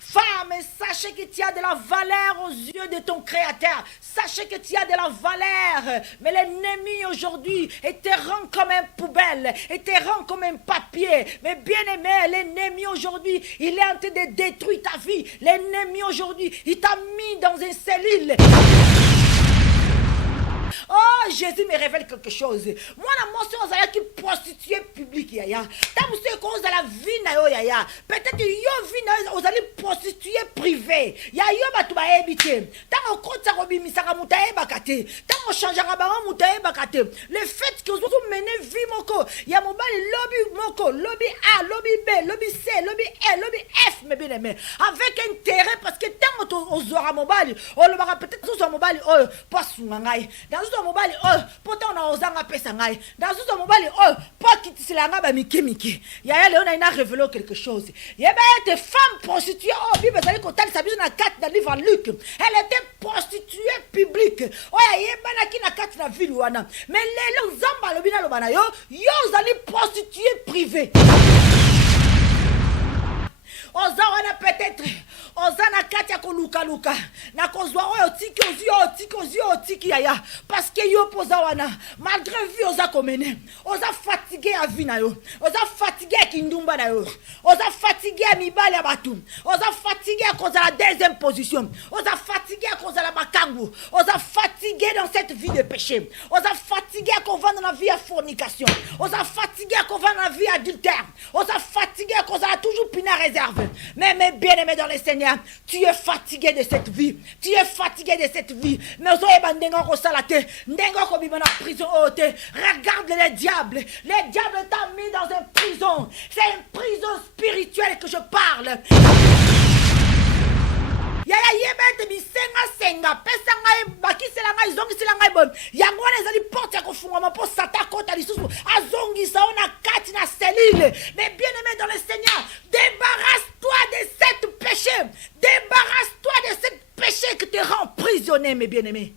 Femme, sachez que tu as de la valeur aux yeux de ton Créateur. Sachez que tu as de la valeur. Mais l'ennemi aujourd'hui te rend comme une poubelle, et te rend comme un papier. Mais bien aimé, l'ennemi aujourd'hui, il est en train de détruire ta vie. L'ennemi aujourd'hui, il t'a mis dans une cellule. Oh, Jésus me révèle quelque chose. Moi, la motion, c'est qui prostituée publique, yaya. Tant que c'est cause de la vie, na yo, yaya. Peut-être que yo vie, na yo, allez prostituée privée. Ya yo, ba tu ba ebité. Tant que compte ça robi misaka mutae bakate. Tant que changera ba mutae bakate. Le fait que vous menez vie moko, ya mobile lobby moko, lobby A, lobby B, lobby C, lobby E, lobby F, mais bien aimé. Avec intérêt, parce que tant que on aura mobile, on le verra peut-être sur mobile, oh, pas sous mangai. Dans ce mobile, oh, pourtant on a osé en pesa ngai. Dans ce mobile, oh, pas quitter c'est la ngaba miki. Yaya Léona il a révélé quelque chose. Il y a des femmes prostituées. Oh, Bible dit qu'on t'a dit ça dans la 4 dans le livre Luc. Elle était prostituée publique. Oh, il y a bana qui na 4 dans la ville ouana. Mais les zamba le bina le bana yo allez prostituées privées. Oza wana peut-être oza na kati ya koluka luka na kozwa oyo tiki yaya parce que yo poza wana malgré vie oza komene oza fatigué à vie na yo oza fatigué à kindumba na yo oza fatigué à mibale ya batu oza fatigué à cause de la deuxième position oza fatigué à cause de la makangu oza fatigué dans cette vie de péché oza fatigué à cause de la vie à fornication oza fatigué à cause de la vie adultère oza fatigué à cause de la toujours pina réserve. Mais bien aimé dans le Seigneur, tu es fatigué de cette vie. Tu es fatigué de cette vie. Mais regarde les diables. Les diables t'ont mis dans une prison. C'est une prison spirituelle que je parle. Yaya yebete bisenga senga pesa ngai bakisela ngai zongisela ngai bon yango wana ezali porte ya kofungama po sata kota lisusu azongisa ona kati na cellule. Mais bien aimé dans le Seigneur, débarrasse-toi de cette péché. Débarrasse-toi de cette péché qui te rend prisonnier, mes bien-aimés.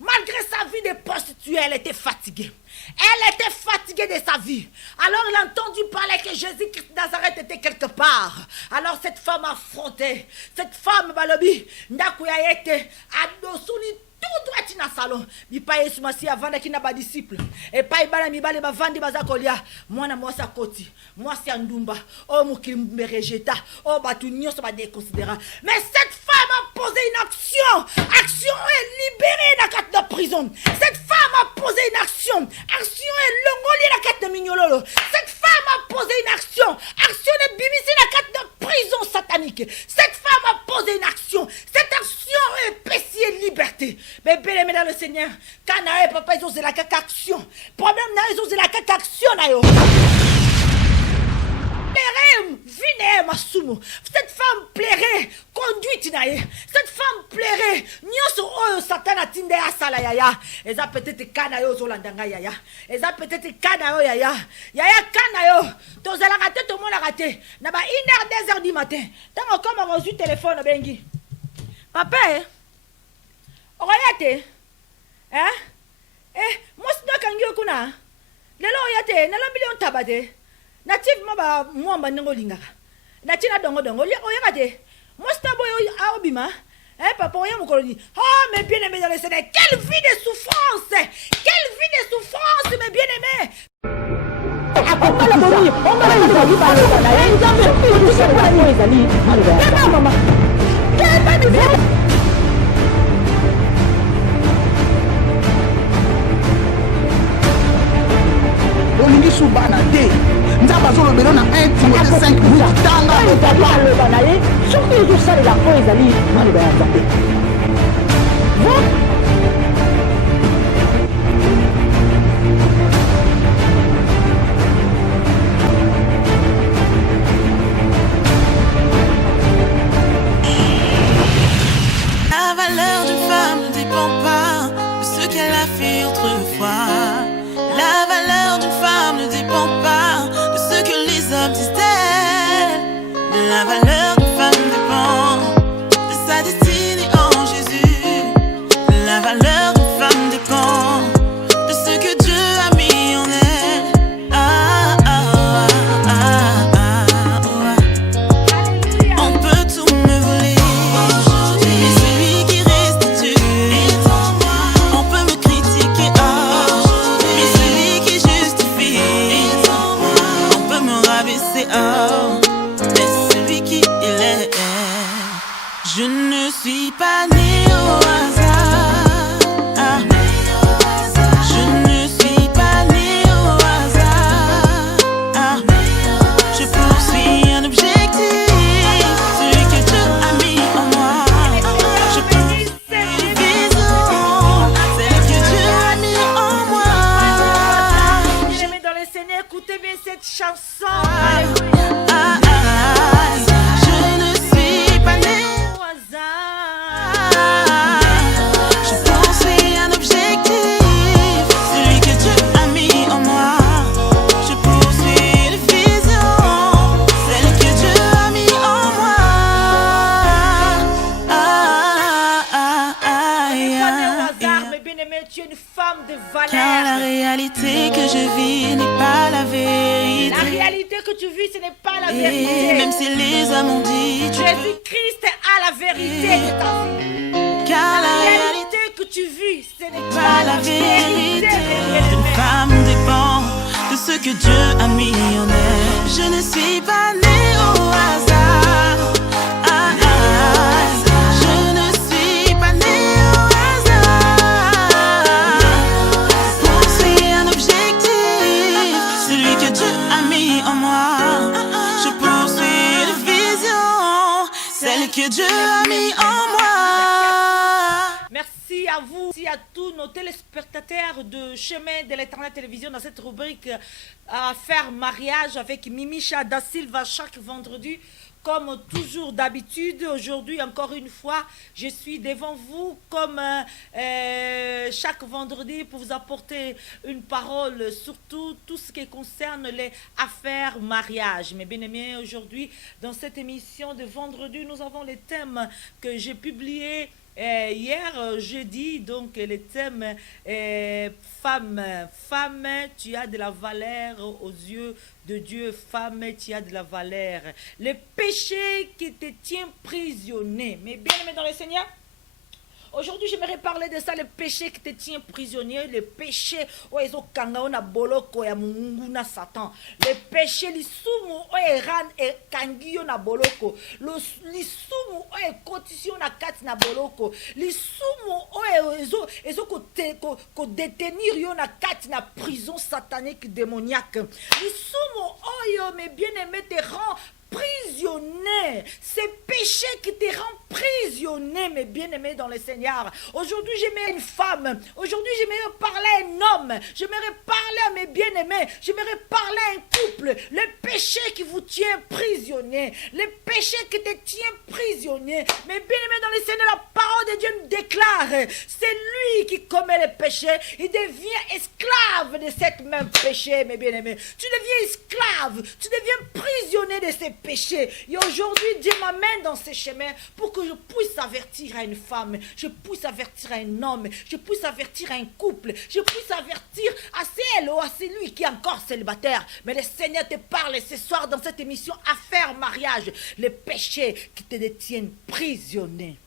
Malgré sa vie de prostituée, elle était fatiguée. Elle était fatiguée de sa vie. Alors elle a entendu parler que Jésus-Christ de Nazareth était quelque part. Alors cette femme a affronté. Cette femme, balobi, ndakuya été adosuni tout droit dans salon. Mi pa Yesu masi avanda ki na ba disciple. Et pa ibana mi bale ba vandi bazakolia. Mwana mwasa koti. Mwasi andumba. Oh mukili me rejeta. Oh batu nyonso ba déconsidéra. Mais cette femme a posé une action. Action est libérée dans la carte de prison. Cette femme a posé une action. Action est longoli dans la carte de mignololo. Cette femme a posé une action. Action est bimisi dans la carte de prison satanique. Cette femme a posé une action. Cette action est paix et liberté. Mais bien aimé dans le Seigneur, quand nae papa ils ont la caca action. Problème nae ils ont la caca action nae. Plairait, masumo. Cette femme plairait, conduite nae. Cette femme plairait. Nyoso oyo satana tinde asala yaya. Eza peut-être kana yo zolandanga yaya. Eza peut-être kana yo yaya. Yaya kana yo. Tozela raté tout le monde a raté. Naba 1h 2h du matin. Tant comme on reçu téléphone bengi. Papa oyate moi sina kangi kuna lelo oyate na lambili on tabade native maba mwamba ngolingaka natina dongo oyakate moi sina boyo aobima papa oya mokoloni mais bien aimé dans le Seigneur, quelle vie de souffrance, mais bien aimé. Olingi subana te nzamba zolo belo na 1 Timothée 5 tanga le papa le banaye surtout tout ça de la foi ezali mali ba yazape La valeur d'une femme ne dépend pas de ce qu'elle a fait autrefois. La valeur d'une femme ne dépend pas de ce que les hommes disent d'elle. La valeur d'une femme dépend de sa destinée en Jésus. femme de valeur. Car la réalité que je vis n'est pas la vérité. La réalité que tu vis, ce n'est pas la Et vérité. même si les hommes ont dit, tu peux. Jésus-Christ a la vérité de ta vie. Car la La réalité réalité que tu vis, ce n'est pas pas la la vérité. vérité. Une femme dépend de ce que Dieu a mis en elle. Je ne suis pas née au hasard. Ah, ah, je ne suis pas née au hasard. Poursuis un objectif, celui que Dieu a mis en moi. Je poursuis une vision, celle que Dieu a mis en moi. Merci à vous, merci à tous nos téléspectateurs de Chemin de l'Éternel Télévision dans cette rubrique à faire mariage avec Mimicha da Silva chaque vendredi. Comme toujours d'habitude, aujourd'hui encore une fois, je suis devant vous comme chaque vendredi pour vous apporter une parole, surtout tout ce qui concerne les affaires mariage. Mes bien-aimés, aujourd'hui, dans cette émission de vendredi, nous avons les thèmes que j'ai publiés hier, jeudi, donc le thème femme, femme, tu as de la valeur aux yeux de Dieu, femme, tu as de la valeur. Le péché qui te tient prisonnier. Mais bien aimé dans le Seigneur, aujourd'hui, j'aimerais parler de ça, le péché qui te tient prisonnier, le péché où ils ont kangao boloko ya mungu na Satan, le péché lisumu où ran et kangio na boloko, lisumu où kotisi na kati na boloko, lisumu où ils ont ko détenir yo na kati na prison satanique démoniaque, lisumu où mes bien-aimés te rend prisonnier, ces péchés qui te rendent prisonnier, mes bien-aimés dans le Seigneur. Aujourd'hui, j'aimerais une femme. Aujourd'hui, j'aimerais parler à un homme. J'aimerais parler à mes bien-aimés. J'aimerais parler à un couple. Le péché qui vous tient prisonnier. Le péché qui te tient prisonnier. Mes bien-aimés dans le Seigneur, la parole de Dieu nous déclare, c'est lui qui commet le péché. Il devient esclave de cette même péché, mes bien-aimés. Tu deviens esclave. Tu deviens prisonnier de ces péchés. Et aujourd'hui, Dieu m'amène dans ces chemins pour que je puisse avertir à une femme, je puisse avertir à un homme, je puisse avertir à un couple, je puisse avertir à celle ou à celui qui est encore célibataire. Mais le Seigneur te parle ce soir dans cette émission Affaires mariage, les péchés qui te détiennent prisonnier.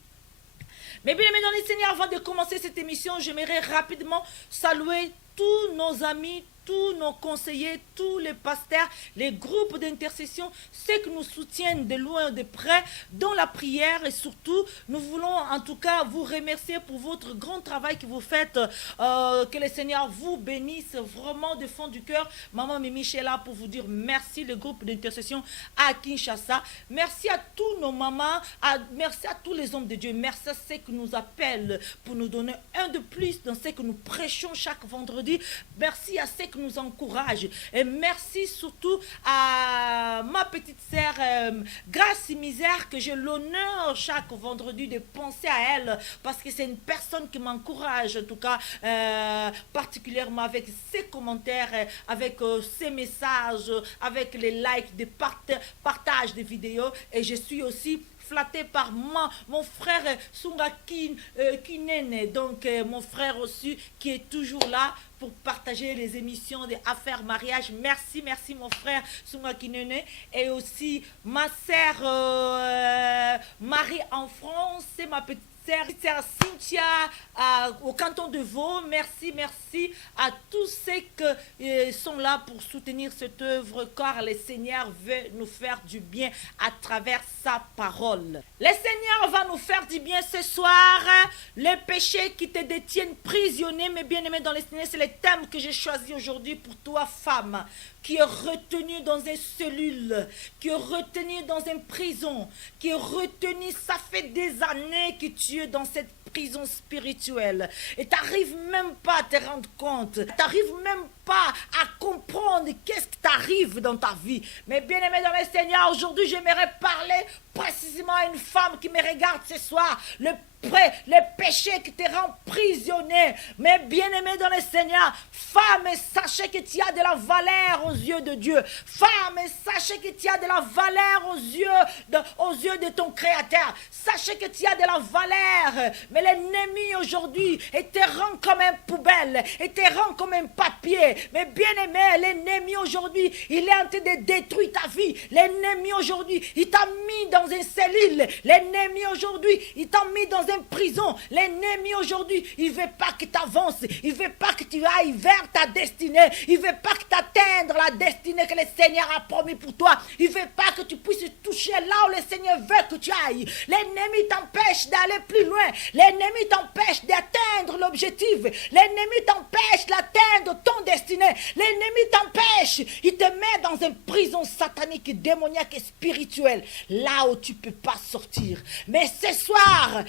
Mais bien aimés dans le Seigneur, avant de commencer cette émission, j'aimerais rapidement saluer tous nos amis, tous nos conseillers, tous les pasteurs, les groupes d'intercession, ceux qui nous soutiennent de loin ou de près dans la prière, et surtout, nous voulons en tout cas vous remercier pour votre grand travail que vous faites, que le Seigneur vous bénisse vraiment du fond du cœur. Maman Mimi est là pour vous dire merci, le groupe d'intercession à Kinshasa. Merci à tous nos mamans, merci à tous les hommes de Dieu, merci à ceux qui nous appellent pour nous donner un de plus dans ce que nous prêchons chaque vendredi. Merci à ceux qui nous encouragent. Et merci surtout à ma petite sœur Grâce et Misère, que j'ai l'honneur chaque vendredi de penser à elle, parce que c'est une personne qui m'encourage, en tout cas particulièrement avec ses commentaires, avec ses messages, avec les likes, des partages de vidéos. Et je suis aussi flatté par mon frère Sunga Kinene, donc mon frère aussi, qui est toujours là pour partager les émissions des affaires mariage. Merci, merci mon frère Sunga Kinene, et aussi ma sœur Marie en France, c'est ma petite sœur Cynthia au canton de Vaud. Merci, merci à tous ceux qui sont là pour soutenir cette œuvre, car le Seigneur veut nous faire du bien à travers sa parole. Le Seigneur va nous faire du bien ce soir. Les péchés qui te détiennent prisonnier, mes bien-aimés dans le Seigneur, c'est le thème que j'ai choisi aujourd'hui pour toi, femme, qui est retenue dans une cellule, qui est retenue dans une prison, qui est retenue, ça fait des années que tu es dans cette prison spirituelle, et tu n'arrives même pas à te rendre compte, tu n'arrives même pas à comprendre qu'est-ce qui t'arrive dans ta vie. Mais bien aimé dans le Seigneur, aujourd'hui j'aimerais parler précisément à une femme qui me regarde ce soir. Les péchés qui te rendent prisonnier. Mais bien-aimé dans le Seigneur, femme, sachez que tu as de la valeur aux yeux de Dieu. Femme, sachez que tu as de la valeur aux yeux de ton Créateur. Sachez que tu as de la valeur. Mais l'ennemi aujourd'hui, il te rend comme une poubelle. Il te rend comme un papier. Mais bien-aimé, l'ennemi aujourd'hui, il est en train de détruire ta vie. L'ennemi aujourd'hui, il t'a mis dans une cellule. L'ennemi aujourd'hui, il t'a mis dans une prison. L'ennemi aujourd'hui, il ne veut pas que tu avances. Il ne veut pas que tu ailles vers ta destinée. Il ne veut pas que tu atteignes la destinée que le Seigneur a promis pour toi. Il ne veut pas que tu puisses toucher là où le Seigneur veut que tu ailles. L'ennemi t'empêche d'aller plus loin. L'ennemi t'empêche d'atteindre l'objectif. L'ennemi t'empêche d'atteindre ton destinée. L'ennemi t'empêche. Il te met dans une prison satanique, démoniaque et spirituelle. Là où tu ne peux pas sortir. Mais ce soir,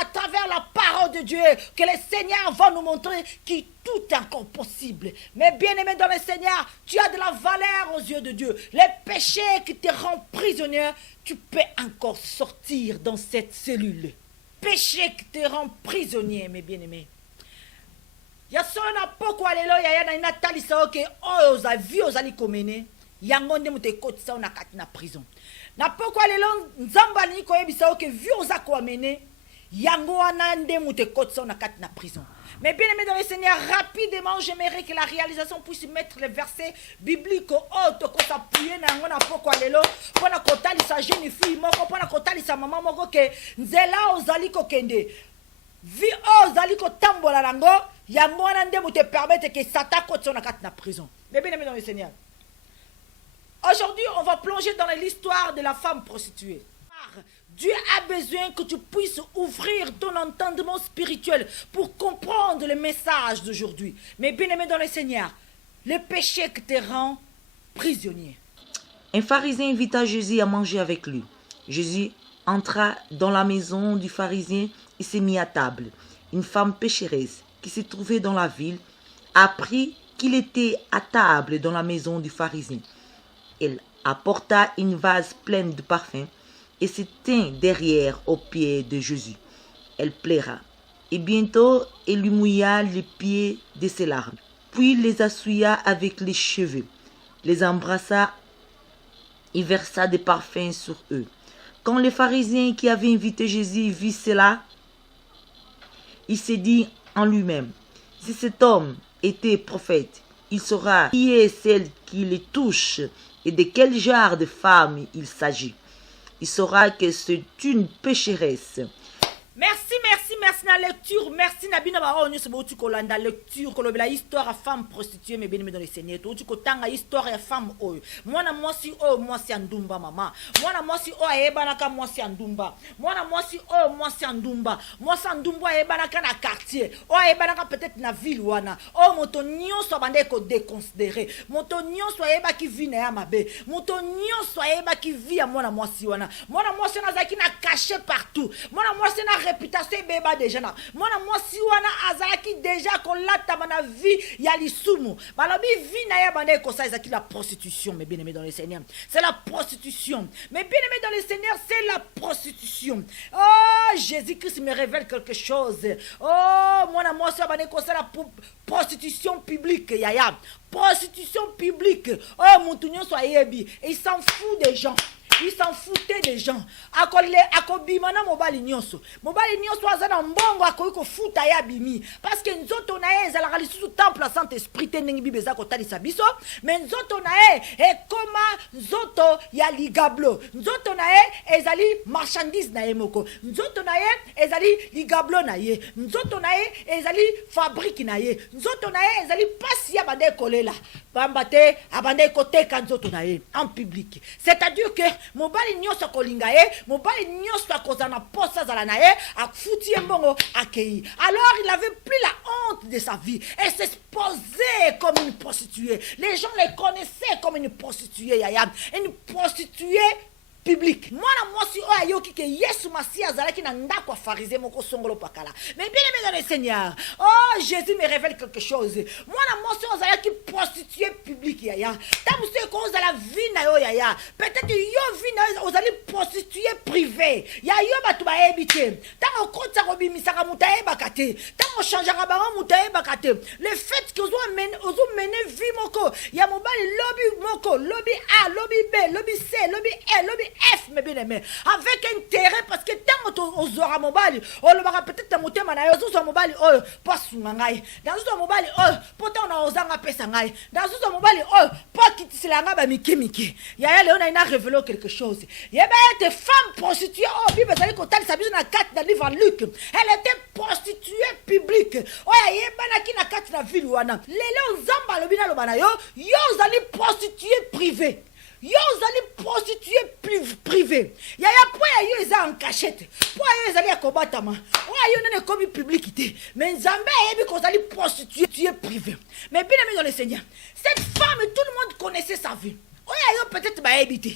à travers la parole de Dieu, que le Seigneur va nous montrer que tout est encore possible. Mais bien-aimé dans le Seigneur, tu as de la valeur aux yeux de Dieu. Les péchés qui te rendent prisonnier, tu peux encore sortir dans cette cellule. Péché qui te rend prisonnier, mes bien-aimés. Il y a sona poko alléluia, il y a une natalisa que oza vie ozali komene, yangonde mute kotisa na katina prison. Na poko alelo nzamba ni ko yebisa que vie oza ko amene, yango wana nde mute kotisa na katina prison. Mais bien aimé dans le Seigneur, rapidement, j'aimerais que la réalisation puisse mettre les versets bibliques autres qu'on s'appuie na ngona poko alelo, pour na kotali sa jeune fille moko, pour na kotali sa maman moko que nzela ozali ko kende. Vi ozali ko tambola nango, yango wana nde mute permettre que Satan kotisa na katina prison. Mais bien aimé dans le Seigneur. Aujourd'hui, on va plonger dans l'histoire de la femme prostituée. Dieu a besoin que tu puisses ouvrir ton entendement spirituel pour comprendre le message d'aujourd'hui. Mais bien aimé dans le Seigneur, le péché qui te rend prisonnier. Un pharisien invita Jésus à manger avec lui. Jésus entra dans la maison du pharisien et s'est mis à table. Une femme pécheresse qui se trouvait dans la ville apprit qu'il était à table dans la maison du pharisien. Elle apporta une vase pleine de parfums et se tint derrière aux pieds de Jésus. Elle pleura et bientôt elle lui mouilla les pieds de ses larmes. Puis les essuya avec les cheveux, les embrassa et versa des parfums sur eux. Quand le pharisien qui avait invité Jésus vit cela, il s'est dit en lui-même, si cet homme était prophète, il saura qui est celle qui le touche et de quel genre de femme il s'agit. Il saura que c'est une pécheresse. Merci na lecture. Merci na bina ba onyo sebo tu kolanda lecture kolobela histoire à femme prostituée mais bien dans le Seigneur. Tu kotanga histoire ya femme oyo. Mwana mwasi oyo mwasi andumba mama. Mwana mwasi oyo ebanaka mwasi andumba. Mwana mwasi oyo mwasi andumba. Mwasi andumba ebanaka na quartier. Oyo ebanaka peut-être na ville wana. Oh moto nyonso bande ko déconsidérer. Moto nyonso eba ki vi na ya mabe. Moto nyonso eba ki vi ya mwana mwasi wana. Mwana mwasi na zaki na caché partout. Mwana mwasi na réputation beba déjà na. Mwana mwasi wana azalaki déjà kolata bana vie ya lisumu. Balobi vie na ya bande ko sa ezaki la prostitution, mais bien aimé dans le Seigneur. C'est la prostitution. Mais bien aimé dans le Seigneur, c'est la prostitution. Oh, Jésus-Christ me révèle quelque chose. Oh, mwana mwasi bande ko sa la prostitution publique yaya. Prostitution publique. Oh, mutunyo so ayebi. Et il s'en fout des gens. Il s'en foutait des gens. Akobimana mobali nyonso. Mobali nyonso azana mbongo akoyiko futa ya bimi. Parce que nzoto na ye ezalaka lisusu temple à Saint-Esprit te ndenge Bible eza kotalisa biso. Mais nzoto na ye ekoma nzoto ya ligablo. Nzoto na ye ezali marchandise na ye moko. Nzoto na ye ezali ligablo na ye. Nzoto na ye ezali fabrique na ye. Nzoto na ye ezali pasi ya bande kolela. Bambate abande koteka nzoto na ye en public. C'est-à-dire que mobali nyonso kolinga ye, mobali nyonso akozana posa zala na ye, akufuti mbongo akei. Alors il avait plus la honte de sa vie et s'exposait comme une prostituée. Les gens le connaissaient comme une prostituée yaya, une prostituée public. Mwana mwasi o ayoki ke Yesu Masia azalaki na ndako ya pharisien moko songolo pakala. Mais bien aimé dans le Seigneur, oh Jésus me révèle quelque chose. Mwana mwasi azalaki prostituée publique yaya tant vous savez qu'on a la vie na yo yaya peut-être yo vie na yo allez prostituée privée ya yo batu ba ebité tant on compte ça robimisaka mutaye bakate tant on changera ba mutaye bakate le fait que vous mener vie moko ya mobile lobby moko lobby A lobby B lobby C lobby E lobby F mais bien aimé avec intérêt parce que tant on aura mobile on le va peut-être monter mana yo zo mobile oh passe ngai dans zo mobile oh pourtant on a osanga pesa ngai dans zo mobile oh pas kitisilanga ba mikimiki ya leo na ina révéler quelque chose ya ba des femmes prostituées oh bible zali ko tali sabiso na 4 dans livre Luc elle était prostituée publique oh ya bana ki na 4 na ville wana lelo nzamba lobina lobana yo zali prostituée privée yo zali prostituée privée yaya po ya yo eza en cachette po ya yo ezali ya kobatama oya yo nene komi publicité mais nzambe ayebi kozali prostituée privée mais bien aimé dans le Seigneur cette femme tout le monde connaissait sa vie oya yo peut-être bayebi te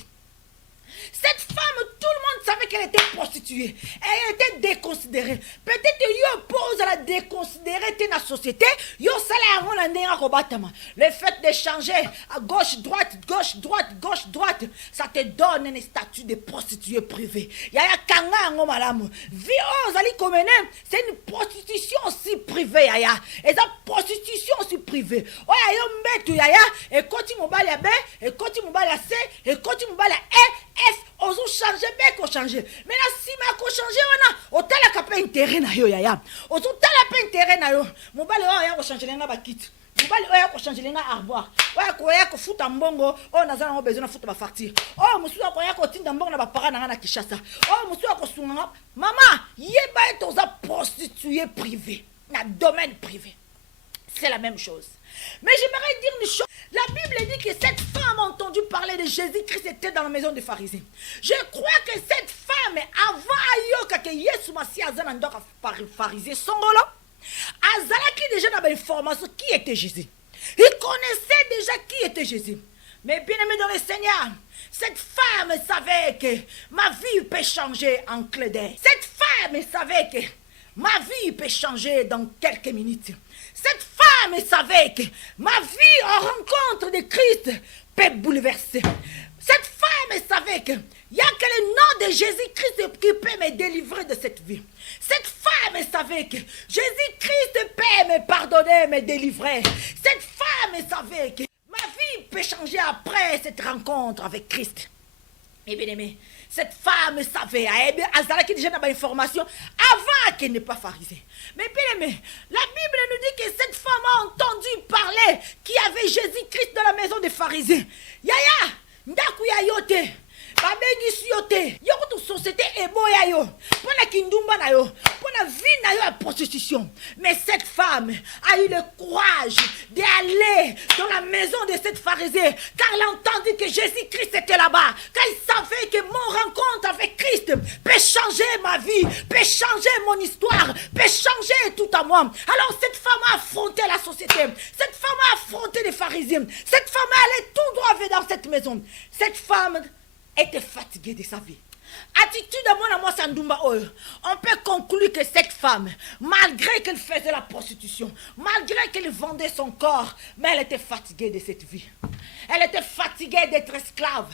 cette femme, tout le monde savait qu'elle était prostituée. Elle était déconsidérée. Peut-être yo pose à la déconsidérer dans la société. Yo le fait de changer à gauche, droite, gauche, droite, gauche, droite, ça te donne un statut de prostituée privée. Yaya kanga ngo malamu. Vie zali komene, c'est une prostitution aussi privée yaya. Et ça prostitution aussi privée. Oya yo mbetu yaya, et koti mobile B, et koti mobile C, et koti mobile E, F. Ozo changer beko changer mais la si ma ko changer wana otala ka pe intérêt na yo yaya ozo tala pe intérêt na yo mobali o ya ko changer nga ba kit mobali o ya ko changer nga arboire o ya ko futa mbongo o nazana o besoin na futa ba facture o musu ko ya ko tinda mbongo na ba para na Kinshasa o musu ko sunga mama yeba eto za prostituée privée na domaine privé c'est la même chose. Mais j'aimerais dire une chose. La Bible dit que cette femme a entendu parler de Jésus-Christ était dans la maison des pharisiens. Je crois que cette femme, avant Ayoka, que Yesu Masi Azanandor pharisien, Songolo, Azalaki déjà dans l'information qui était Jésus. Il connaissait déjà qui était Jésus. Mais bien aimé dans le Seigneur, cette femme savait que ma vie peut changer en clé d'œil. Cette femme savait que ma vie peut changer dans quelques minutes. Cette femme savait que ma vie en rencontre de Christ peut bouleverser. Cette femme savait que il n'y a que le nom de Jésus-Christ qui peut me délivrer de cette vie. Cette femme savait que Jésus-Christ peut me pardonner, me délivrer. Cette femme savait que ma vie peut changer après cette rencontre avec Christ. Et bien aimé, cette femme savait, Azala qui déjà dans l'information avant qu'elle n'est pas pharisée. Mais bien aimé, la Bible nous dit que cette femme a entendu parler qu'il y avait Jésus-Christ dans la maison des pharisiens. Yaya, ndaku ya yote. Babengi yote. Yokutu société eboya yo. Pona kindumba na yo. Pona vie na yo à prostitution. Mais cette femme a eu le courage d'aller dans la maison de cette pharisée. Car elle a entendu que Jésus-Christ était là-bas. Car il savait que mon rencontre avec Christ peut changer ma vie. Peut changer mon histoire. Peut changer tout à moi. Alors cette femme a affronté la société. Cette femme a affronté les pharisiens. Cette femme allait tout droit vers dans cette maison. Cette femme était fatiguée de sa vie. Attitude à moi Sandumba Oyo. On peut conclure que cette femme, malgré qu'elle faisait la prostitution, malgré qu'elle vendait son corps, mais elle était fatiguée de cette vie. Elle était fatiguée d'être esclave.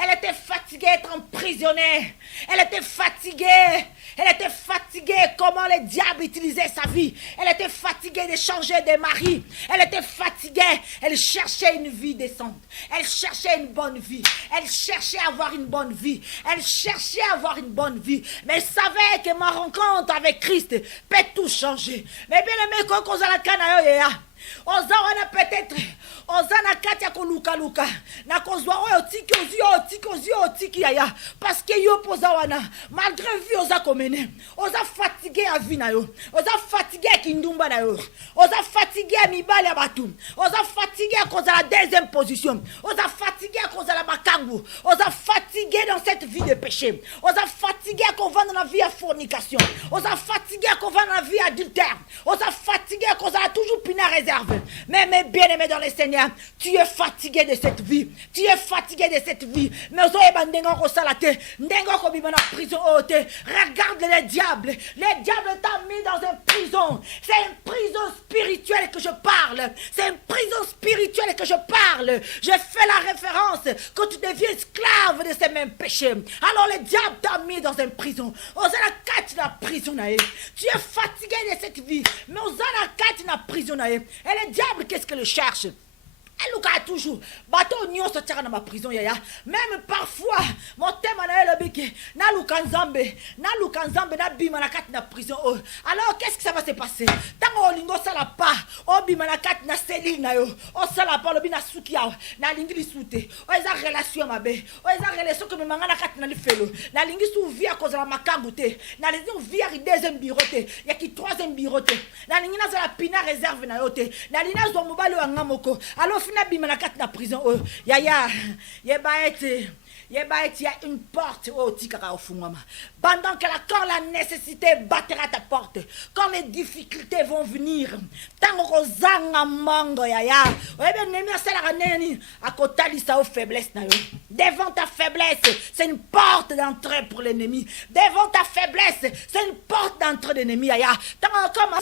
Elle était fatiguée d'être emprisonnée. Elle était fatiguée. Elle était fatiguée comment le diable utilisait sa vie. Elle était fatiguée de changer de mari. Elle était fatiguée. Elle cherchait une vie décente. Elle cherchait une bonne vie. Elle cherchait à avoir une bonne vie. Elle cherchait à avoir une bonne vie. Mais elle savait que ma rencontre avec Christ peut tout changer. Mais bien aimé, quand on a la canaille, ozawana peut-être ozana katia ko luka na kozwa oyo tiki yaya parce que yo pozawana malgré vie oza komene oza fatigué à vie na yo oza fatigué à kindumba na yo oza fatigué à mibali ya batu oza fatigué à cause de la deuxième position oza fatigué à cause de la makangu oza fatigué dans cette vie de péché oza fatigué fatigué qu'on va dans la vie à fornication. On s'est fatigué qu'on va dans la vie adultère. On s'est fatigué qu'on a toujours pris à réserve. Mais mes bien-aimés dans le Seigneur, tu es fatigué de cette vie. Tu es fatigué de cette vie. Mais on prison. Regarde les diables. Les diables t'ont mis dans une prison. C'est une prison spirituelle que je parle. C'est une prison spirituelle que je parle. Je fais la référence que tu deviens esclave de ces mêmes péchés. Alors le diable t'a mis dans une prison. La prison. Tu es fatigué de cette vie. Mais on a la prison. Et le diable, qu'est-ce qu'il cherche? Elle a toujours bateau nyon sortira dans ma prison yaya. Même parfois mon thème na le biki na lukanzambe na bima na kat na prison. Alors qu'est-ce que ça va se passer? Tant olingo sala pas o bima na kat na cellule na yo. O sala pas le bina sukia na lingi li soute. O eza relation mabe. O eza relation que me manga na kat na li felo. Na lingi sou via cause la makambu te. Na lingi via ri deuxième bureau te. Ya ki troisième bureau te. Na lingi na la pina réserve na yo te. Na lina zo mobile wa ngamoko. Alors na prison yaya il y a une porte pendant que la nécessité battra ta porte, quand les difficultés vont venir, tant faiblesse devant ta faiblesse, c'est une porte d'entrée pour l'ennemi. Devant ta faiblesse, c'est une porte d'entrée de l'ennemi. Yaya tant comme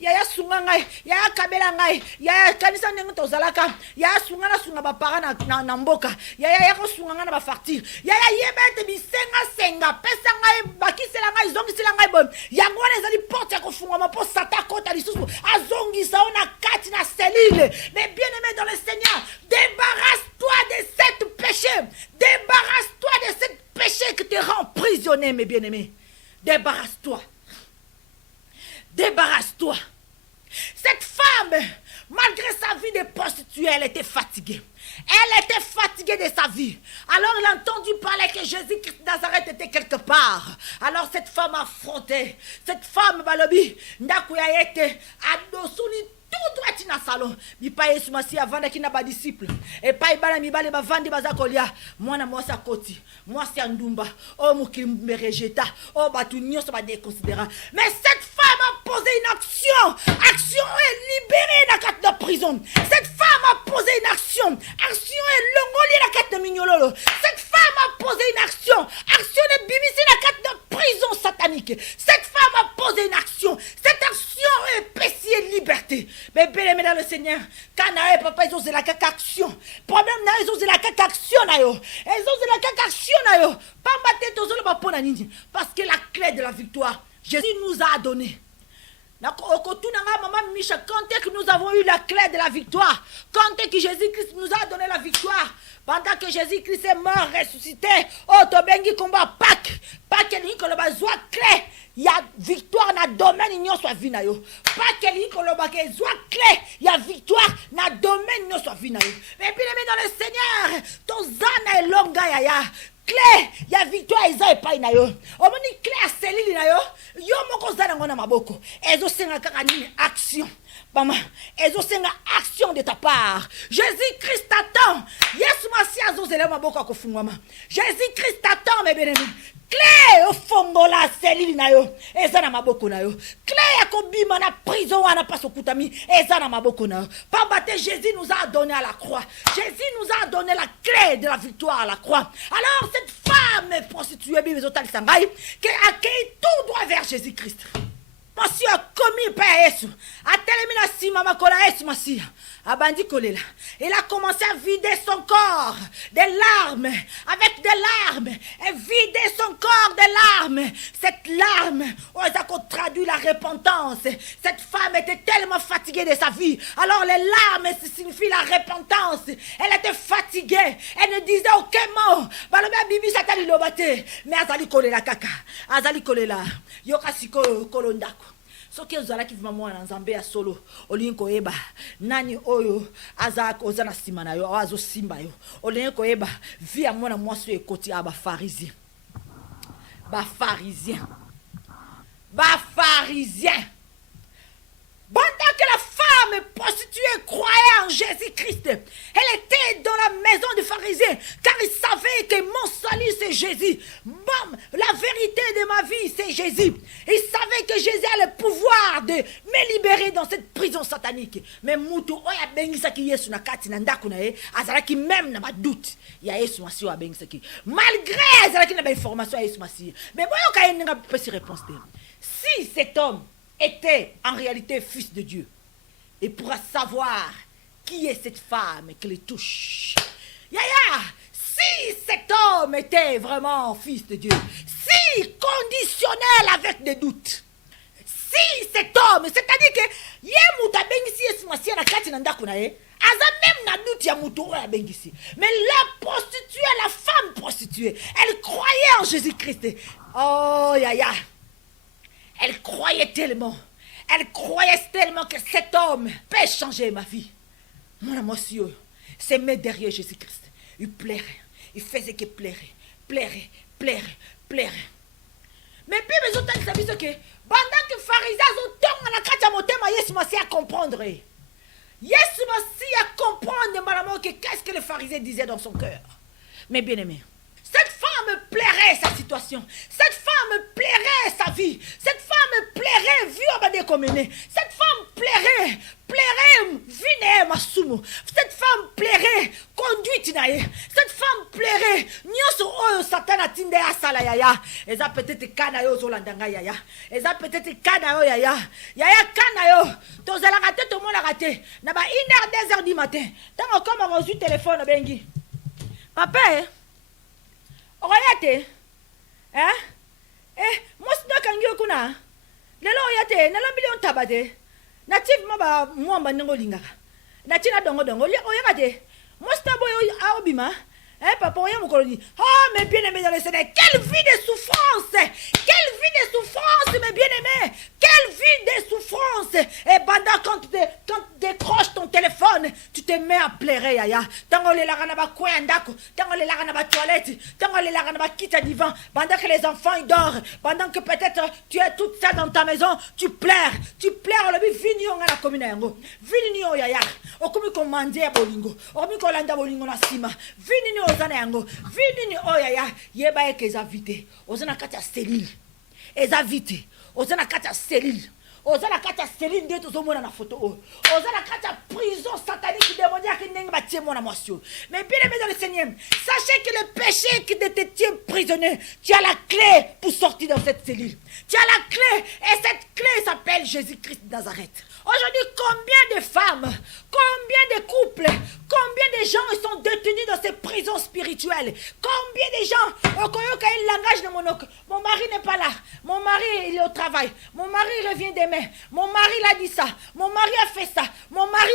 yaya sungangai yaya kabela ngai yaya kanisa nengo tozalaka yaya sungana sunga ba parana na mboka yaya ko sunganga na ba facture yaya yebete bisenga pesa ngai bakisela ngai zongisela ngai bon yango wana ezali porte ya kofungama po sata kota lisusu azongisa ona kati na cellule. Mais bien-aimé dans le Seigneur, débarrasse-toi de cette péché. Débarrasse-toi de cette péché qui te rend prisonnier, mes bien-aimés. Débarrasse-toi. Débarrasse-toi. Cette femme, malgré sa vie de prostituée, elle était fatiguée. Elle était fatiguée de sa vie. Alors elle a entendu parler que Jésus-Christ de Nazareth était quelque part. Alors cette femme a affronté. Cette femme, balobi, ndakuya ete, adosuni tout droit dans le salon. Mi pa Yesu masi avant qui n'a pas disciple. Et pa ibala mi bale ba vandi bazakolia. Moi na moi sa koti. Moi c'est Ndumba. Oh muki me rejeta. Oh batu nyonso ba déconsidéra. Mais cette femme a posé une action. Action est libérée dans la carte de prison. Cette femme a posé une action. Action est longoli la carte de mignololo. Cette femme a posé une action. Action est bimisi la carte de prison satanique. Cette femme a posé une action. Cette action est paix et liberté. Mais bien aimé dans le Seigneur, quand papa ils ont la action. Problème ils ont la action ils ont la action pas battre tous les papons parce que la clé de la victoire Jésus nous a donné. Maman Micha, quand est que nous avons eu la clé de la victoire? Quand est que Jésus-Christ nous a donné la victoire? Pendant que Jésus-Christ est mort, ressuscité, Tobengi combat Pâques, Pâques ni koloba zwa clé, il y a victoire na domaine nyo soit vie na yo. Pâques ni koloba ke zwa clé, il y a victoire na domaine nyo soit vie na yo. Mais puis dans le Seigneur, ton zana est longa yaya. Clé, il y a victoire Isa et pas na yo. Omoni clé à cellule na yo, yo moko zana ngona maboko. Ezo senga kaka ni action. Maman, ezo senga action de ta part. Jésus-Christ t'attend. Yesu masi azozela maboko akofungwama. Jésus-Christ t'attend mes bien-aimés. Clé au fongo la cellule na yo, eza na maboko na yo. Clé ya kobima na prison wana paso kutami, eza na maboko na yo. Pambate Jésus nous a donné à la croix. Jésus nous a donné la clé de la victoire à la croix. Alors cette femme prostituée bimezotal sangai qui accueille tout droit vers Jésus-Christ. Monsieur a commis par Yesu. A terminé si mama kola Yesu Masia. Abandi kolela. Il a commencé à vider son corps des larmes. Avec des larmes. Et vider son corps des larmes. Cette larme, on a traduit la repentance. Cette femme était tellement fatiguée de sa vie. Alors les larmes signifient la repentance. Elle était fatiguée. Elle ne disait aucun mot. Balome bibi satali lobate. Mais azali kolela kaka. Azali kolela. Yokasiko kolondako. Soki ozalaki vraiment na nzambe ya solo olinko eba nani oyo azaka ozana sima na yo azo simba yo olinko eba vi ya mwana mwasi ekoti aba pharisien Pendant que la femme prostituée croyait en Jésus-Christ, elle était dans la maison du pharisien, car il savait que mon salut c'est Jésus. Bon, la vérité Jésus. Il savait que Jésus a le pouvoir de me libérer dans cette prison satanique. Mais Moutou, oya bengisaki Yesu na kati na ndaku na ye, azalaki même na ba doute. Ya Yesu Masi wa bengisaki. Malgré azalaki na ba information ya Yesu Masi. Mais boyo ka yenga pesi réponse te. Si cet homme était en réalité fils de Dieu, il pourra savoir qui est cette femme qui le touche. Yaya, si cet homme était vraiment fils de Dieu, si conditionnel avec des doutes, si cet homme, c'est-à-dire que Yemuta bengisi Yesu Masi na kati na ndaku na ye, aza même na doute ya mutu ya bengisi. Mais la prostituée, la femme prostituée, elle croyait en Jésus-Christ. Oh yaya, elle croyait tellement que cet homme peut changer ma vie. Mon monsieur, c'est mettre derrière Jésus-Christ. Il plairait, il faisait que plairait. Mais puis, les autres, ils savent que pendant que les pharisiens ont la carte à monter, Yesu Masi à comprendre. Yesu Masi à comprendre, madame, qu'est-ce que les pharisiens disaient dans son cœur. Mais bien aimé, cette femme plairait sa situation. Cette femme plairait sa vie. Cette femme plairait vie comme cette femme plairait vie ma sumo. Cette femme plairait conduite nae. Cette femme plairait nyoso oyo satana tinde asala yaya. Eza peut-être kana yo zolandanga yaya. Eza peut-être kana yo yaya. Yaya kana yo. Tozala raté tout le monde a raté. Na ba 1h 2h du matin. Tant comme on reçu téléphone bengi. Papa oyate, moi c'est quand yo kuna, lelo oyate, na lambi on tabade, natif maba mwamba ngolinga, natina dongo oyate, moi c'est boy aobima, papa oya mukoloni, oh mais bien aimé dans le Seigneur, quelle vie de souffrance, mes bien aimés, quelle vie de souffrance, et pendant quand tu décroches ton téléphone, tu te mets à pleurer yaya, tango le larana ba kwendako, tango le larana ba toilette, tango le larana ba kita divan, pendant que les enfants ils dorment, pendant que peut-être tu es toute seule dans ta maison, tu pleures le vini on a la commune yango, vini o yaya, o komi ko mande bolingo, o komi ko landa bolingo na sima, vini ozana yango, vini o yaya, yeba e keza vite, ozana kata stérile. Eza vite, ozana kata cellule, ozana kata cellule nde tozomona na photo ozana kata prison satanique démoniaque ndenge batie mona monsieur. Mais bien aimé dans le Seigneur, sachez que le péché qui te tient prisonnier, tu as la clé pour sortir dans cette cellule. Tu as la clé et cette clé s'appelle Jésus-Christ de Nazareth. Aujourd'hui, combien de femmes, combien de couples, combien de gens ils sont détenus dans ces prisons spirituelles? Combien de gens, langage de mon mari n'est pas là, mon mari il est au travail, mon mari revient demain, mon mari l'a dit ça, mon mari a fait ça, mon mari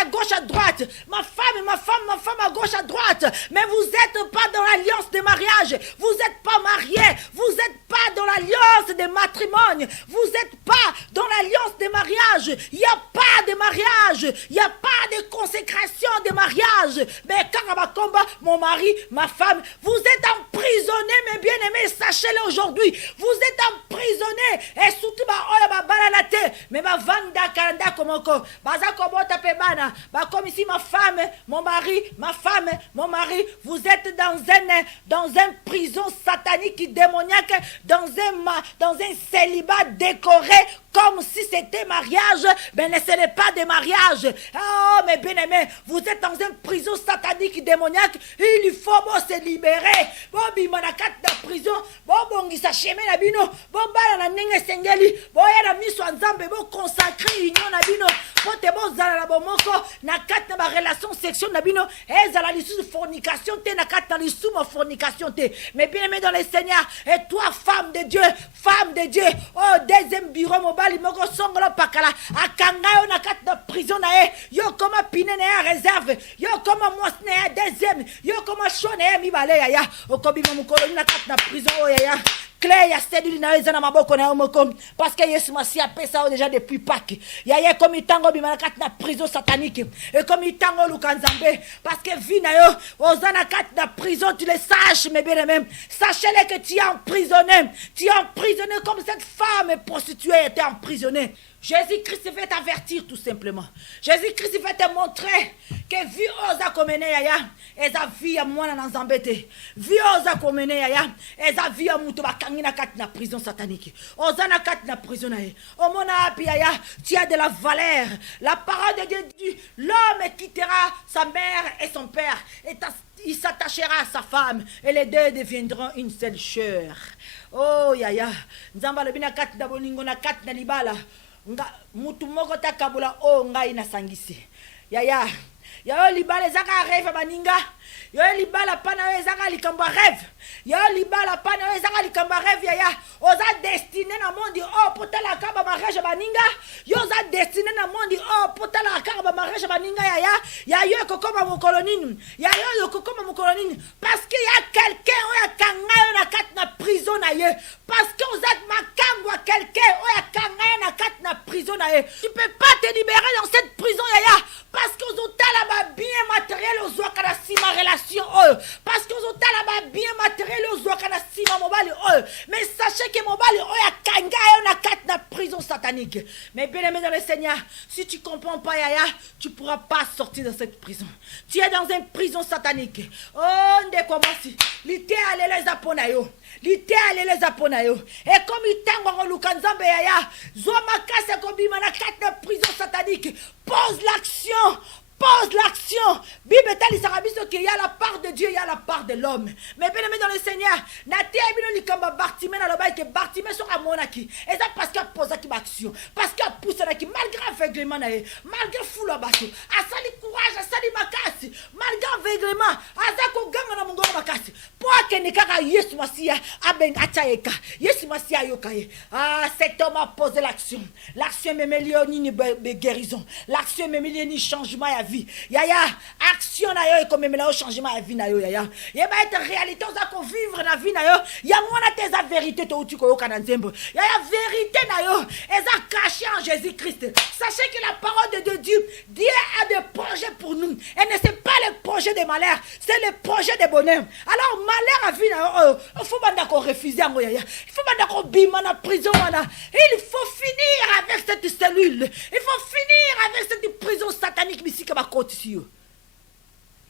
à gauche à droite, ma femme à gauche à droite, mais vous n'êtes pas dans l'alliance de mariage, vous n'êtes pas mariés, vous n'êtes pas dans l'alliance de matrimonio, vous n'êtes pas dans l'alliance de mariage, il n'y a pas de mariage, il n'y a pas de consécration de mariage, mais quand on va combat, mon mari, ma femme, vous êtes emprisonnés, mes bien-aimés, sachez-le aujourd'hui, vous êtes emprisonnés, et surtout, mais ma vanda kalanda komoko, baza kobota pebana, comme ici ma femme, mon mari, vous êtes dans un prison satanique démoniaque, dans un célibat décoré comme si c'était mariage, mais ce n'est pas de mariage. Oh, mes bien-aimés, vous êtes dans une prison satanique démoniaque, il faut se libérer. Bon, bimanakat de prison, bon, ça chemin la bino, bon, la nenge sengeli, bon, la mise en zambe, bon, consacré union la bino, bon, te bon, zala la bomoko, na kat na relation sexuelle na bino, et zala l'issue de fornication, te na kat na l'issue de fornication, te. Mais bien-aimés dans les Seigneurs, et toi, femme de Dieu, oh, deuxième bureau mobile, moko songolo pakala, akanga yo na kat na prison na e, yo koma pine na réserve, yo koma mwasne ya deuxième, yo koma shone ya mibale ya ya, okobi mamukolo na kat na prison o ya ya. Clé ya cédule na eza na maboko na moko parce que Yesu Masi a fait ça déjà depuis Pâques. Ya comme itango bimana kat na prison satanique et comme itango lukanzambe parce que vie na yo ozana kat na prison, tu le saches mes bien-aimés, sachez-le que tu es emprisonné comme cette femme prostituée était emprisonnée. Jésus-Christ veut t'avertir tout simplement. Jésus-Christ veut te montrer que vie osa komene yaya, eza vie ya mwana na nzambete. Vie osa komene yaya, eza vie ya mutu bakangi na kati na prison satanique. Oza na kati na prison na ye. Omona api yaya, tu as de la valeur. La parole de Dieu dit, l'homme quittera sa mère et son père et il s'attachera à sa femme et les deux deviendront une seule chair. Oh yaya, nzamba le bina kati na bolingo na kati na libala. Nga mutu moko takabula o ngai na sangisi. Yaya, yo libala zaka rêve baninga. Yo libala pana yo zaka likamba rêve. Yo libala pana yo zaka likamba rêve yaya. Oza destiné na monde o potala kaba mariage baninga. Yo za destiné na monde o potala kaba mariage baninga yaya. Ya yo kokoma mokolonine. Ya yo kokoma mokolonine parce qu'il y a quelqu'un o ya kanga na kat na prison na ye. Parce que oza makangwa quelqu'un o ya kanga na kat na prison na ye. Tu peux pas te libérer dans cette prison yaya parce que ozotala ba bien matériel ozwaka na sima relation oyo. Parce que ozotala ba bien matériel ozwaka na sima mobali oyo. Mais sachez que mobali oyo kanga yo na kat na prison satanique. Mais bien aimé dans le Seigneur, si tu comprends pas yaya, tu pourras pas sortir de cette prison. Tu es dans une prison satanique. Oh ndekomosi, lité alele zaponayo. Lité alele zaponayo. Et comme il tango lukanzambe yaya, zoma kase kobima na kat na prison satanique. Pose l'action. Pose l'action. Bible tali sarabiso qu'il y a la part de Dieu, il y a la part de l'homme. Mais bien aimé dans le Seigneur, naté abino likamba Bartimée na loba que Bartimée sera monaki. Et ça parce qu'il a posé qui action, parce qu'il a poussé na qui malgré aveuglement na malgré fou la bateau. Asali courage, asali makasi, malgré aveuglement, azako ganga na mungo makasi. Pour que ne kaka Yesu Masia aben atayeka. Yesu Masia yokaye. Ah, cet homme a posé l'action. L'action me milioni ni guérison. L'action me milioni changement ya vie. Yaya, action na yo et comme me changement ya vie na yo yaya. Yeba être réalité on a vivre na vie na yo. Ya mona tes vérité to uti ko yoka nzembo. Yaya vérité na yo, eza caché en Jésus-Christ. Sachez que la parole de Dieu a des projets pour nous. Et ne c'est pas le projet de malheur, c'est le projet de bonheur. Alors malheur a vie na yo, il faut banda ko refuser ngo yaya. Il faut banda ko bima na prison wana. Il faut finir avec cette cellule. Il faut finir avec cette prison satanique ici.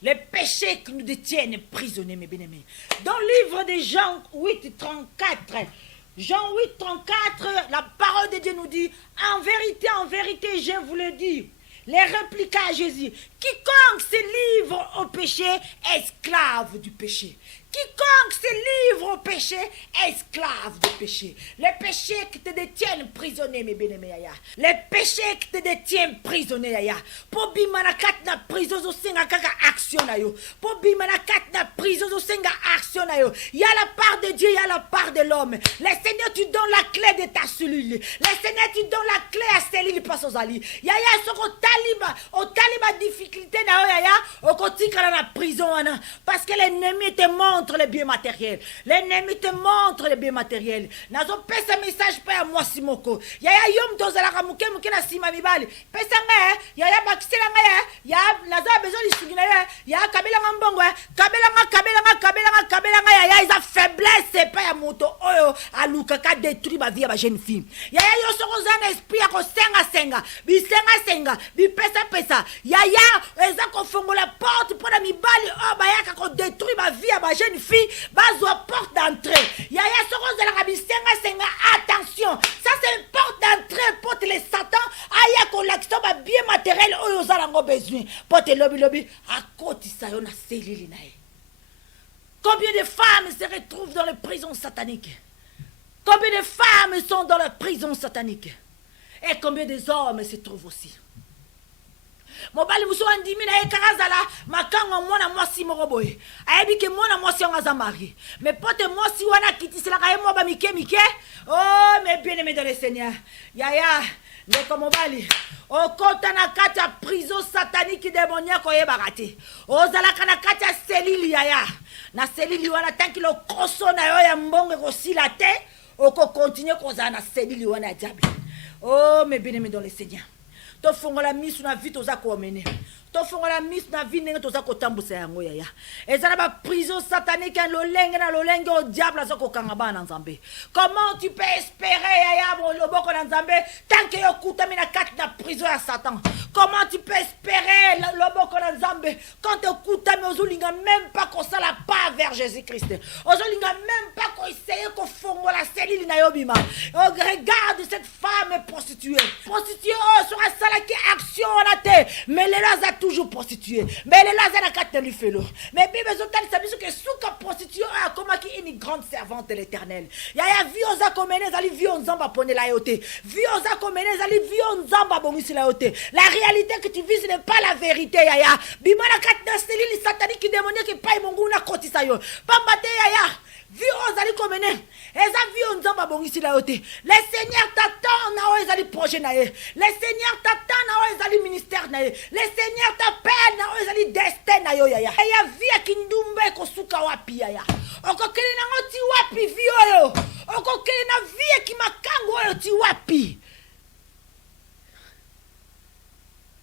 Les péchés qui nous détiennent prisonniers, mes bien-aimés. Dans le livre de Jean 8, 34, Jean 8, 34, la parole de Dieu nous dit, en vérité, je vous le dis, les répliqua à Jésus, quiconque se livre au péché, esclave du péché. Quiconque se livre au péché, esclave du péché. Les péchés qui te détiennent prisonnier, mes bien-aimés, les péchés qui te détiennent prisonnier, yaya. Pour bimana kat na prison zo senga kaka action na yo. Pour bimana kat na prison zo senga action na yo. Il y a la part de Dieu, il y a la part de l'homme. Le Seigneur, tu donnes la clé de ta cellule. Le Seigneur, tu donnes la clé à cellule passe aux alliés. Yaya, au taliba difficulté na yo, yaya, au kotika na prison, parce que l'ennemi te montre les biens matériels. L'ennemi te montre les biens matériels. Nazo pesa message pa moi simoko. Yaya yom tozala ka muke na sima mibali. Pesa nga yaya bakisela nga ya nazo besoin li sugina ya kabela ngambongo kabela nga yaya isa faiblesse pa ya moto oyo aluka ka détruire ba vie ba jeune fille. Yaya yo soko zana esprit ko senga bisenga bi pesa yaya eza ko fongola porte pour la mibali o ba yaka ko détruire ba vie ba jeune fille bazwa porte d'entrée. Yaya soko zala ka bisenga attention, ça c'est une porte d'entrée pour les satans aya ko l'action ba bien matériel oyo zala ngo besoin pour te lobby à côté ça yo na selili na ye. Combien de femmes se retrouvent dans les prisons sataniques? Combien de femmes sont dans les prisons sataniques? Et combien d'hommes se trouvent aussi? Mobali muso andimi na ekarazala makanga mwana mwasi moroboye ayebi ke mwana mwasi ngaza mari mais pote mwasi wana kitisela ka yemo ba mike oh mais bien aimé dans le Seigneur yaya ndeko mobali okota na kati ya prison satanique démoniaque oyebaka te ozalaka na kati ya selili yaya na selili wana tanki lo koso na yo ya mbongo ekosila te okokontinue kozala na selili wana ya diable. Oh mais bien aimé dans le Seigneur, to fongola misu na vite oza ko omene tofongola miso na vie ndenge toza kotambusa yango yaya eza na baprison satanique ya lolenge na lolenge o diable aza kokanga bana na nzambe. Comment tu peux espérer yaya loboko na nzambe tant que yokutami na kati na prison ya Satan? Comment tu peux espérer loboko na nzambe quand okutami ozolinga même pas kosala pas vers Jésus-Christ, ozolinga même pas koessaye kofongola selili na yo bima? Regarde cette femme prostituée sera sala qui action na te, mais les là toujours prostituée, mais les là na kati na lifelo. Mais bible zotali sabiso que suka prostituée a comme qui une grande servante de l'Éternel. Yaya vi oza komene zali vi onzamba pone la yote, vi oza komene zali vi onzamba bongisi la yote. La réalité que tu vis n'est pas la vérité yaya. Bima na kati na selili satanique qui démoniaque qui paye mon goût na kotisa yo. Pambate yaya. Vi ozali komene eza vi onzamba bongisi la yote. Le Seigneur t'attend na o ezali projet na ye. Le Seigneur t'attend na o ezali ministère na ye. Le Seigneur t'appelle na o ezali destin na yo yaya. Ya vi akindumbe kosuka wapi yaya. Okokeli na ngoti wapi vi oyo. Okokeli na vi ki makango oyo ti wapi.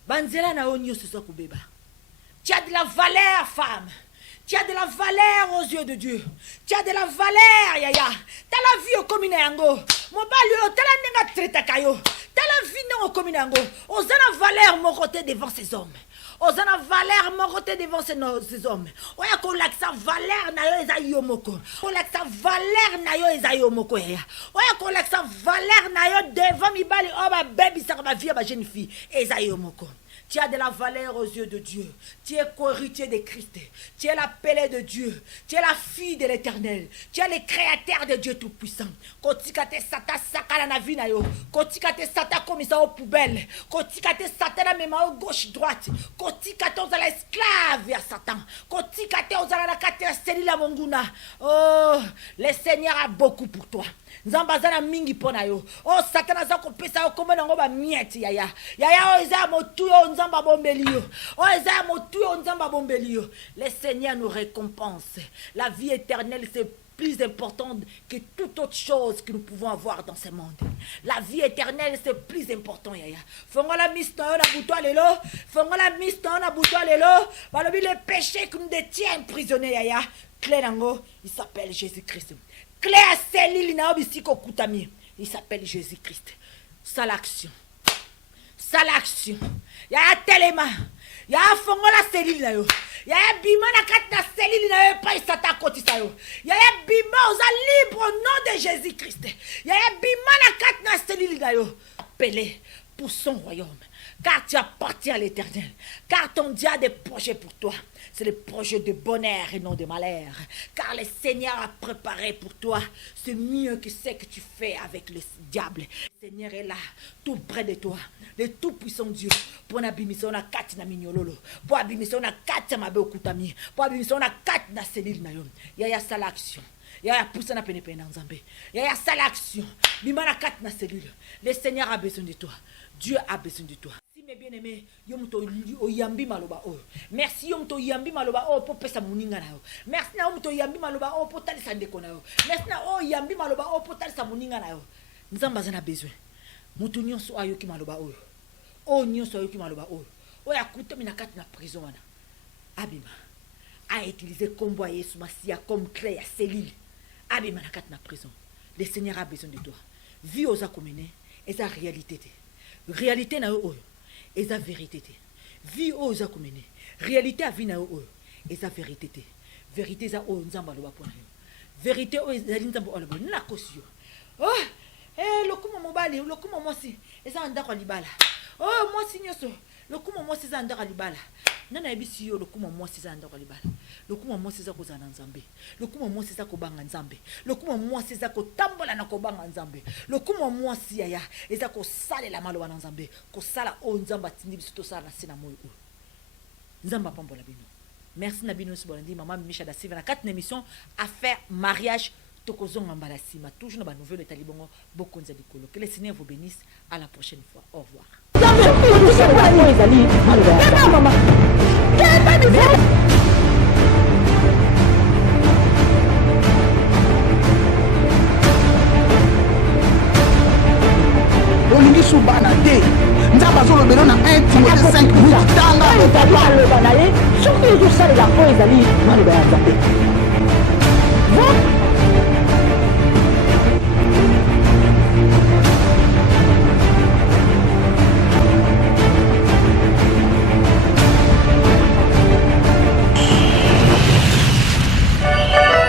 Banzela na onyo soso kubeba. Tu as de la valeur femme. Tu as de la valeur aux yeux de Dieu. Tu as de la valeur, yaya. T'as la vie au commun yango. Mon balio, t'as la nenga traita kayo. T'as la vie non au commun yango. Osa la valeur mon côté devant ces hommes. Osa la valeur mon côté devant ces hommes. Oya ko laksa valeur na yo eza yomoko. Ko laksa valeur na yo eza yomoko yaya. Oya ko laksa valeur na yo devant mi bali oba baby sa ba vie ba jeune fille eza yomoko. Tu as de la valeur aux yeux de Dieu. Tu es co-héritier de Christ. Tu es l'appelé de Dieu. Tu es la fille de l'Éternel. Tu es le créateur de Dieu Tout-Puissant. Kotikate sata sakala na vie na yo. Kotikate sata komisa au poubelle. Kotikate sata na mema au gauche droite. Kotikate ozala esclave ya Satan. Kotikate ozala na kate seli la monguna. Oh, le Seigneur a beaucoup pour toi. Nzambazana mingi pona yo. Oh Satan aza kopesa yo komona ngo ba mieti yaya. Yaya o eza motu yo nzamba bombeli yo. O eza motu yo nzamba bombeli yo. Le Seigneur nous récompense. La vie éternelle c'est plus important que toute autre chose que nous pouvons avoir dans ce monde. La vie éternelle c'est plus important yaya. Fongola mista na butwa lelo. Fongola mista na butwa lelo. Balobi le péché qui nous détient prisonniers yaya. Clénango, il s'appelle Jésus-Christ. Clé à celle na obisiko kutami. Il s'appelle Jésus-Christ. Ça l'action. Ça l'action. Ya telema. Ya fongola cellule na yo. Ya bima na kat na cellule na yo pa isata kotisa yo. Ya bima oza libre au nom de Jésus-Christ. Ya bima na kat na cellule na yo. Pelé pour son royaume. Car tu appartiens à l'Éternel. Car ton Dieu a des projets pour toi. C'est le projet de bonheur et non de malheur. Car le Seigneur a préparé pour toi ce mieux que ce que tu fais avec le diable. Le Seigneur est là, tout près de toi. Le tout-puissant Dieu. Pour n'abimiser na kati na mignololo. Pour abimiser na kati na mabe okutami. Pour abimiser na kati na selile na yom. Yaya sa l'action. Yaya pousse na pene pene nzambe. Yaya sa l'action. Bima na kati na selile. Le Seigneur a besoin de toi. Dieu a besoin de toi. Mes bien-aimés, yomto oyambi maloba o. Merci yomto yambi maloba o pour pesa muninga na yo. Merci na yomto yambi maloba o pour talisa ndeko na yo. Merci na o yambi maloba o pour talisa muninga na yo. Nzamba zana besoin. Mutu nyonso ayoki maloba o. O nyonso ayoki maloba o. O yakuta mina kati na prison wana. Abima a utilisé combo à Yesu Masia comme clé à cellule. Abima na kati na prison. Le Seigneur a besoin de toi. Vie oza komene, eza réalité te. Réalité na yo oyo. Et sa vérité. Vie aux akumene. Réalité à vie na o. Et sa vérité. Vérité za o nzamba lo bapona yo. Vérité o ezali nzamba o lo na kosio. Oh, lokuma mobali, lokuma mosi. Eza ndako libala. Oh, mosi nyoso. Lokuma mosi za ndako libala. Nana ebisi yo lokuma mosi za ndako libala. Lokuma mosi za kozana nzambe. Lokuma mosi za kobanga nzambe. Lokuma mosi za kotambola na kobanga nzambe. Lokuma mosi yaya eza ko sala la malo wana nzambe. Ko sala o nzamba tindi biso to sala na sina moyo. Nzamba pambola bino. Merci na bino sibolandi maman Micha da Silva na 4 émission affaire mariage tokozonga mbala sima toujours na ba nouvelle talibongo bokonza dikolo. Que le Seigneur vous bénisse, à la prochaine fois. Au revoir. Olingi subana te nzamba zolo belo na 1 Timothée 5 tanga ozosalela oyo ezali maloba ya nzambe